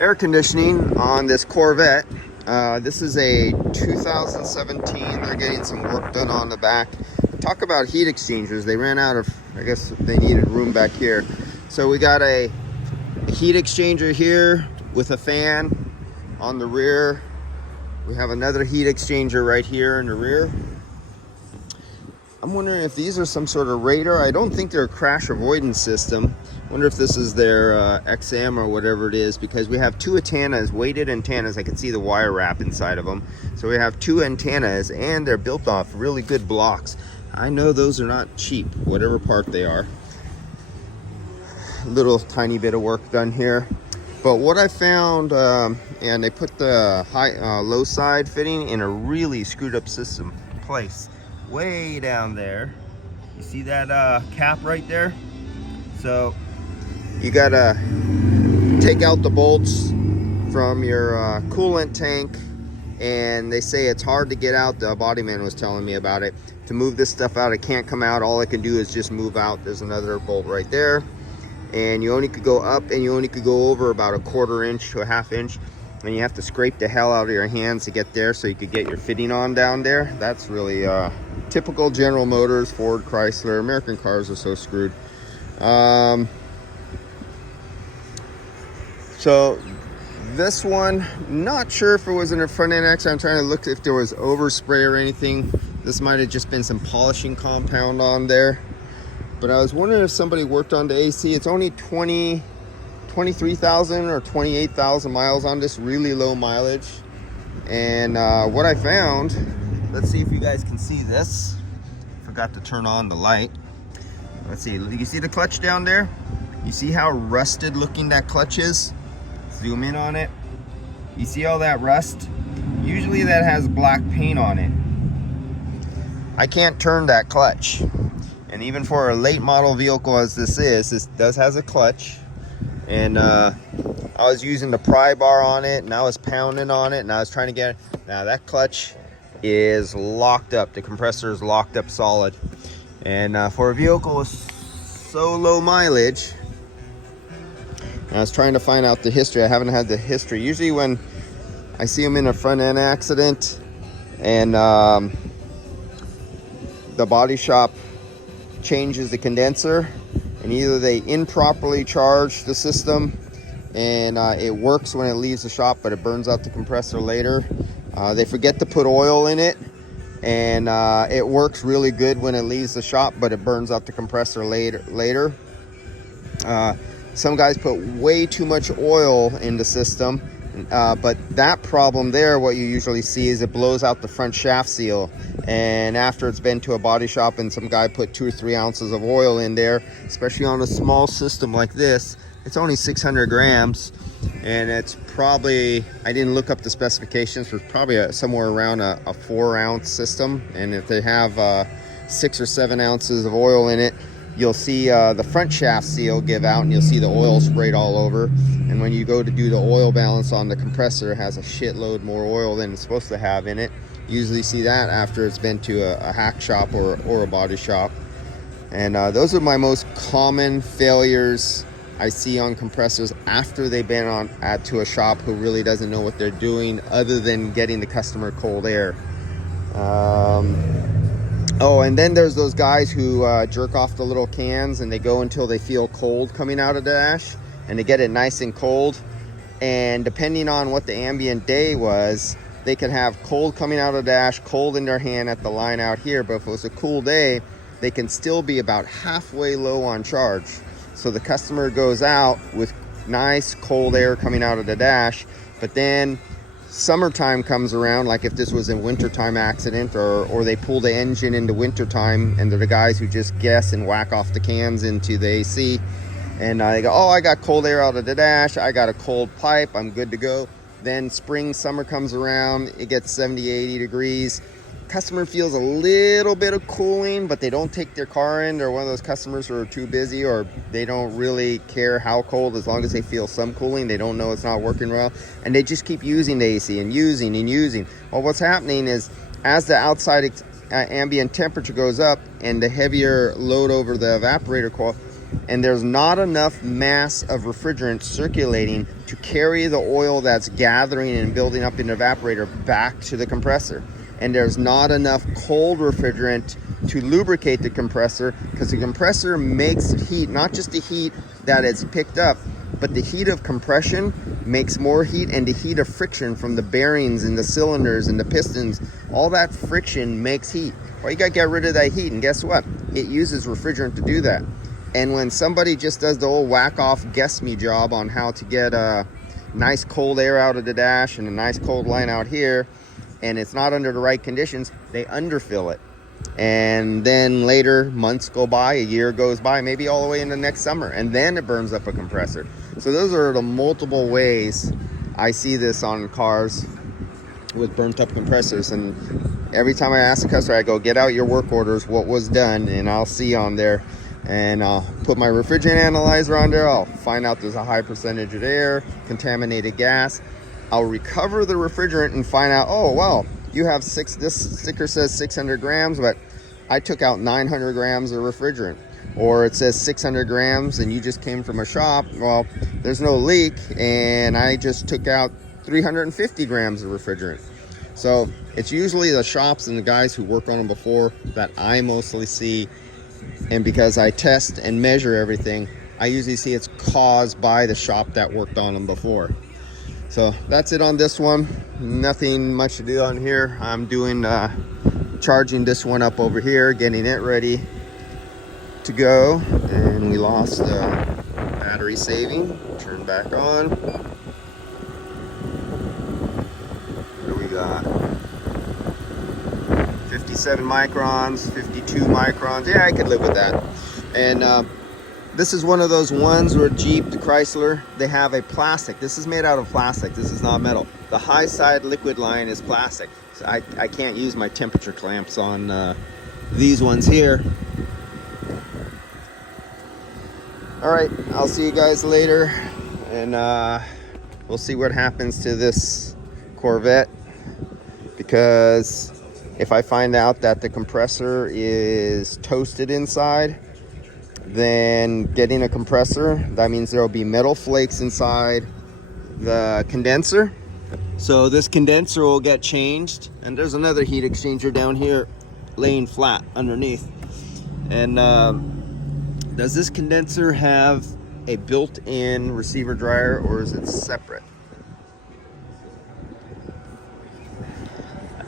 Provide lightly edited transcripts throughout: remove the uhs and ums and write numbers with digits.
Air conditioning on this Corvette. This is a 2017. They're getting some work done on the back. Talk about heat exchangers. They ran out of, I guess they needed room back here. So we got a heat exchanger here with a fan on the rear. We have another heat exchanger right here in the rear. I'm wondering if these are some sort of radar. I don't think they're a crash avoidance system. I wonder if this is their XM or whatever it is, because we have two antennas, weighted antennas. I can see the wire wrap inside of them. So we have two antennas and they're built off really good blocks. I know those are not cheap, whatever part they are. Little tiny bit of work done here. But what I found, and they put the low side fitting in a really screwed up system place. Way down there, you see that cap right there? So you gotta take out the bolts from your coolant tank, and they say it's hard to get out. The body man was telling me about it. To move this stuff out, it can't come out. All it can do is just move out. There's another bolt right there, and you only could go up and you only could go over about a 1/4 inch to a 1/2 inch. And you have to scrape the hell out of your hands to get there so you could get your fitting on down there. That's really typical General Motors, Ford, Chrysler. American cars are so screwed. So this one, not sure if it was in a front end X. I'm trying to look if there was overspray or anything. This might have just been some polishing compound on there. But I was wondering if somebody worked on the AC. It's only 23,000 or 28,000 miles on this, really low mileage. And what I found, let's see if you guys can see this. Forgot to turn on the light. Let's see, you see the clutch down there? You see how rusted looking that clutch is? Zoom in on it. You see all that rust? Usually that has black paint on it. I can't turn that clutch. And even for a late model vehicle as this is, this does has a clutch. And I was using the pry bar on it, and I was pounding on it, and I was trying to get it. Now that clutch is locked up. The compressor is locked up solid. And for a vehicle with so low mileage, I was trying to find out the history. I haven't had the history. Usually when I see them in a front end accident and the body shop changes the condenser, and either they improperly charge the system and it works when it leaves the shop, but it burns out the compressor later. They forget to put oil in it, and it works really good when it leaves the shop, but it burns out the compressor later. Some guys put way too much oil in the system, but that problem there, what you usually see is it blows out the front shaft seal. And after it's been to a body shop and some guy put 2 or 3 ounces of oil in there, especially on a small system like this, it's only 600 grams. And it's probably, I didn't look up the specifications, but it's probably somewhere around a 4-ounce system. And if they have 6 or 7 ounces of oil in it, you'll see the front shaft seal give out, and you'll see the oil sprayed all over. And when you go to do the oil balance on the compressor, it has a shitload more oil than it's supposed to have in it. Usually see that after it's been to a hack shop or a body shop. And those are my most common failures I see on compressors after they've been to a shop who really doesn't know what they're doing other than getting the customer cold air. Oh, and then there's those guys who jerk off the little cans, and they go until they feel cold coming out of the dash, and they get it nice and cold. And depending on what the ambient day was, they could have cold coming out of the dash, cold in their hand at the line out here. But if it was a cool day, they can still be about halfway low on charge. So the customer goes out with nice cold air coming out of the dash, but then summertime comes around, like if this was a wintertime accident, or they pull the engine into wintertime, and they're the guys who just guess and whack off the cans into the AC, and they go, oh, I got cold air out of the dash, I got a cold pipe, I'm good to go. Then spring, summer comes around, it gets 70, 80 degrees. Customer feels a little bit of cooling, but they don't take their car in. They're one of those customers who are too busy, or they don't really care how cold, as long as they feel some cooling. They don't know it's not working well, and they just keep using the AC and using and using. Well, what's happening is, as the outside ambient temperature goes up and the heavier load over the evaporator coil, and there's not enough mass of refrigerant circulating to carry the oil that's gathering and building up in the evaporator back to the compressor. And there's not enough cold refrigerant to lubricate the compressor, because the compressor makes heat, not just the heat that it's picked up, but the heat of compression makes more heat, and the heat of friction from the bearings and the cylinders and the pistons, all that friction makes heat. Well, you got to get rid of that heat, and guess what? It uses refrigerant to do that. And when somebody just does the old whack-off guess me job on how to get a nice cold air out of the dash and a nice cold line out here, and it's not under the right conditions, they underfill it. And then later, months go by, a year goes by, maybe all the way into next summer, and then it burns up a compressor. So those are the multiple ways I see this on cars with burnt up compressors. And every time I ask a customer, I go, get out your work orders, what was done, and I'll see on there, and I'll put my refrigerant analyzer on there. I'll find out there's a high percentage of air, contaminated gas. I'll recover the refrigerant and find out, oh, well, you have this sticker says 600 grams, but I took out 900 grams of refrigerant. Or it says 600 grams and you just came from a shop. Well, there's no leak and I just took out 350 grams of refrigerant. So it's usually the shops and the guys who work on them before that I mostly see. And because I test and measure everything, I usually see it's caused by the shop that worked on them before. So that's it on this one. Nothing much to do on here. I'm doing charging this one up over here, getting it ready to go. And we lost battery saving. Turn back on. What do we got? 57 microns, 52 microns. Yeah, I could live with that. And this is one of those ones where Jeep, the Chrysler, they have a plastic. This is made out of plastic. This is not metal. The high side liquid line is plastic. So I can't use my temperature clamps on these ones here. All right, I'll see you guys later. And we'll see what happens to this Corvette. Because if I find out that the compressor is toasted inside, then getting a compressor, that means there will be metal flakes inside the condenser. So this condenser will get changed, and there's another heat exchanger down here laying flat underneath. And does this condenser have a built-in receiver dryer, or is it separate?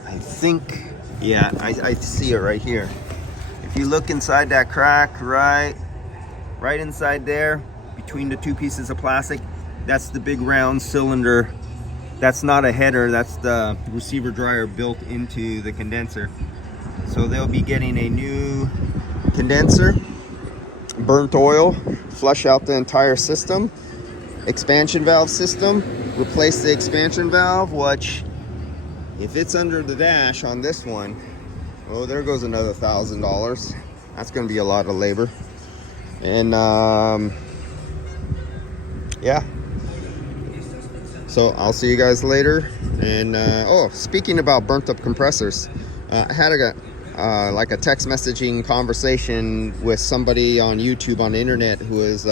I think, yeah, I see it right here. If you look inside that crack, right inside there, between the two pieces of plastic, that's the big round cylinder. That's not a header, that's the receiver dryer built into the condenser. So they'll be getting a new condenser, burnt oil, flush out the entire system, expansion valve system, replace the expansion valve, which if it's under the dash on this one, oh, there goes another $1,000. That's going to be a lot of labor. And yeah, so I'll see you guys later. And oh, speaking about burnt up compressors, I had like a text messaging conversation with somebody on YouTube on the internet who is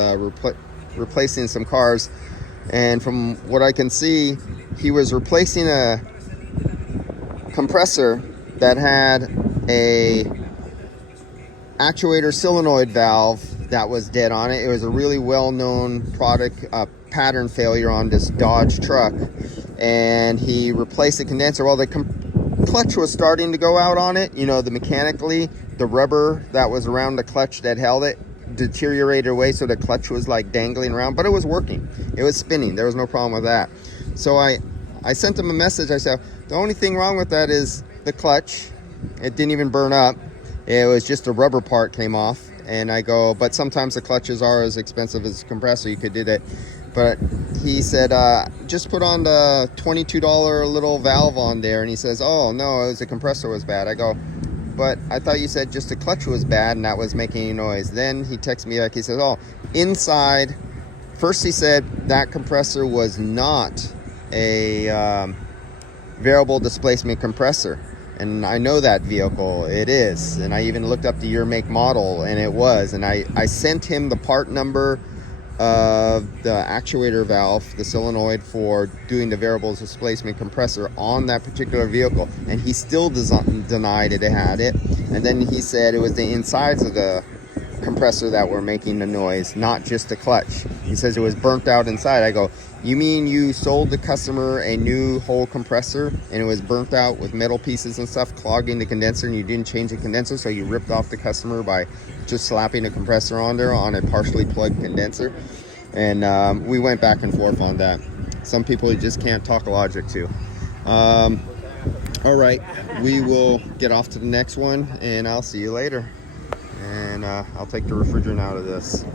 replacing some cars, and from what I can see, he was replacing a compressor that had a actuator solenoid valve that was dead on it. It was a really well-known product pattern failure on this Dodge truck, and he replaced the condenser. Well, the clutch was starting to go out on it. You know, the rubber that was around the clutch that held it deteriorated away, so the clutch was like dangling around, but it was working. It was spinning. There was no problem with that. So I sent him a message. I said, the only thing wrong with that is the clutch. It didn't even burn up. It was just a rubber part came off. And I go, but sometimes the clutches are as expensive as a compressor. You could do that. But he said, just put on the $22 little valve on there. And he says, oh, no, it was the compressor was bad. I go, but I thought you said just the clutch was bad and that was making a noise. Then he texts me back. He says, oh, inside. First he said that compressor was not a variable displacement compressor. And I know that vehicle, it is. And I even looked up the year, make, model, and it was. And I sent him the part number of the actuator valve, the solenoid for doing the variable displacement compressor on that particular vehicle. And he still denied it had it. And then he said it was the insides of the compressor that were making the noise, not just the clutch. He says it was burnt out inside. I go, you mean you sold the customer a new whole compressor and it was burnt out with metal pieces and stuff clogging the condenser, and you didn't change the condenser, so you ripped off the customer by just slapping a compressor on there on a partially plugged condenser? And we went back and forth on that. Some people you just can't talk logic to. All right, we will get off to the next one, and I'll see you later. And I'll take the refrigerant out of this.